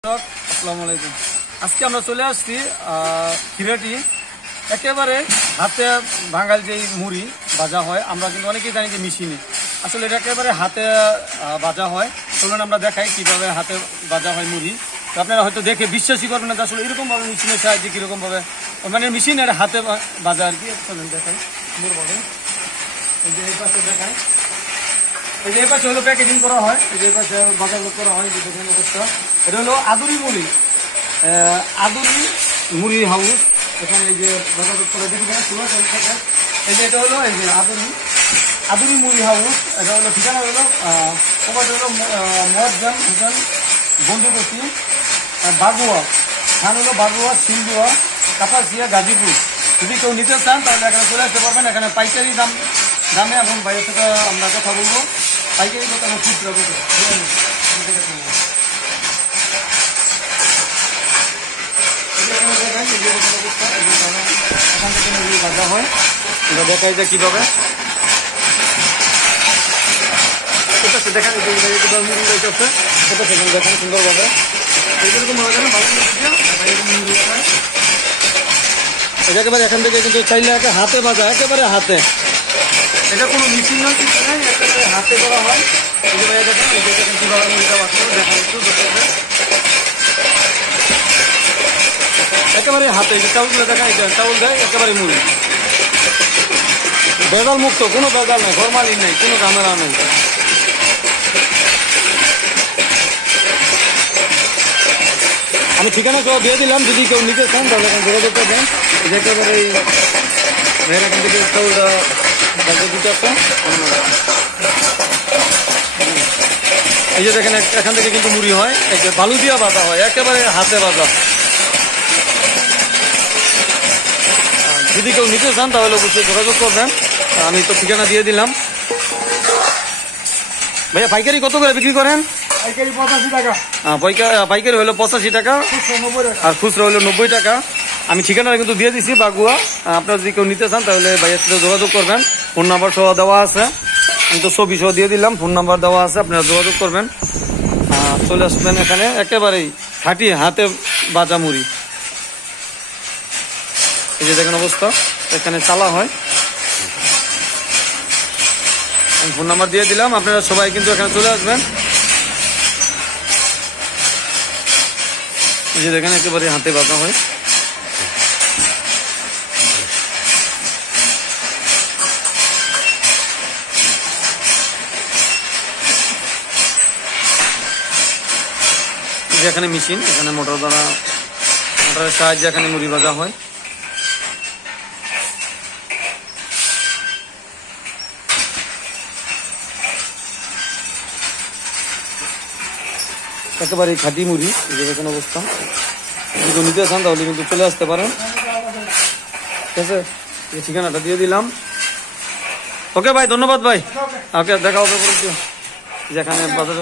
আসসালামু আলাইকুম। আজকে আমরা চলে আসছি খিরাটি একেবারে হাতে ভাঙাল যে মুড়ি ভাজা হয়, আমরা কিন্তু অনেকেই জানি যে মেশিনে, আসলে এটা একেবারে হাতে ভাজা হয়। চলুন আমরা দেখাই কিভাবে হাতে ভাজা হয় মুড়ি। আপনারা হয়তো দেখে বিশ্বাসই করবেন না আসলে এরকমভাবে মেশিনের সাহায্যে কীরকমভাবে, মানে মেশিন আর হাতে ভাজা আর কি। চলুন দেখাই সুন্দরভাবে। এই যে এই পাশে দেখাই, এই যে এই পাশে হলো প্যাকেজিং করা হয়, এই যে এই পাশে বাজার করা হয়। যে দেখেন অবস্থা, এটা হলো আদুরি মুড়ি, আদুরি মুড়ি হাউস। এখানে এই যে বাজার করে দেখি এই যে এটা হলো এই যে আদুরি মুড়ি হাউস। এটা হলো ঠিকানা হলো ওটা হলো মজ্জান হোসেন বন্ধুপতি বাগুয়া, স্থান হলো বাগুয়া সিন্ধুয়া কাপাসিয়া গাজীপুর। যদি কেউ নিতে চান তাহলে এখানে চলে আসতে পারবেন। এখানে পাইকারি দামে এবং বাইরে থেকে আমরা কথা বলবো, পাইকারি কথা আমরা খুচরা করতে এখান থেকে মুড়ি ভাজা হয়। এটা দেখাই যায় কীভাবে ঠিক আছে। দেখেন মুড়ি রয়েছে, সেটা সেখানে দেখেন সুন্দরভাবে একেবারে এখান থেকে কিন্তু চাইলে হাতে ভাজা, একেবারে হাতে, এটা কোনো মেশিন নয়, কিছু নেই, একেবারে হাতে করা হয়। দেখেন কীভাবে মুড়িটা বাঁচতে দেখা একটু একেবারে হাতে চাউলগুলো দেখা চাউল দেয়, একেবারে মুড়ি ভেজাল মুক্ত, কোনো ভেজাল নেই, ফরমালিন নেই, কোনো ঝামেলা নেই। আমি ঠিকানা সহ দিয়ে দিলাম, যদি কেউ নিতে চান তাহলে এখন যোগাযোগ করবেন। একেবারে মেয়ের এখান থেকে চাউলটা দিতে আসেন। এই যে দেখেন এখান থেকে কিন্তু মুড়ি হয়, এই যে বালু দিয়া বাঁধা হয়, একেবারে হাতে বাঁধা। যদি কেউ নিতে চান তাহলে অবশ্যই যোগাযোগ করবেন, আমি তো ঠিকানা দিয়ে দিলাম। ভাইয়া পাইকারি কত করে বিক্রি করেন? পাইকারি 85 টাকা। পাইকারি হলো 85 টাকা আর খুচরা হলো 90 টাকা। আমি ঠিকানাটা কিন্তু দিয়ে দিচ্ছি বাগুয়া। আপনারা যদি কেউ নিতে চান তাহলে ভাইয়ের সাথে যোগাযোগ করবেন। ফোন নাম্বার সহ দেওয়া আছে, আমি তো ছবি সহ দিয়ে দিলাম, ফোন নাম্বার দেওয়া আছে, আপনারা যোগাযোগ করবেন। চলে আসবেন এখানে, একেবারেই খাঁটি হাতে ভাজা মুড়ি। এই যে দেখেন অবস্থা, এখানে চালা হয়। আমি ফোন নাম্বার দিয়ে দিলাম, আপনারা সবাই কিন্তু এখানে চলে আসবেন। এই যে দেখেন একেবারে হাতে ভাজা হয়। এখানে মেশিন, এখানে মোটরের সাহায্যে এখানে মুড়ি ভাজা হয়। একেবারে খাঁটি মুড়ি, এই যে দেখেন অবস্থা। যদি নিতে চান তাহলে কিন্তু চলে আসতে পারেন, ঠিক আছে। এই ঠিকানাটা দিয়ে দিলাম। ওকে ভাই, ধন্যবাদ ভাই। ওকে, দেখা হবে যেখানে বাজার।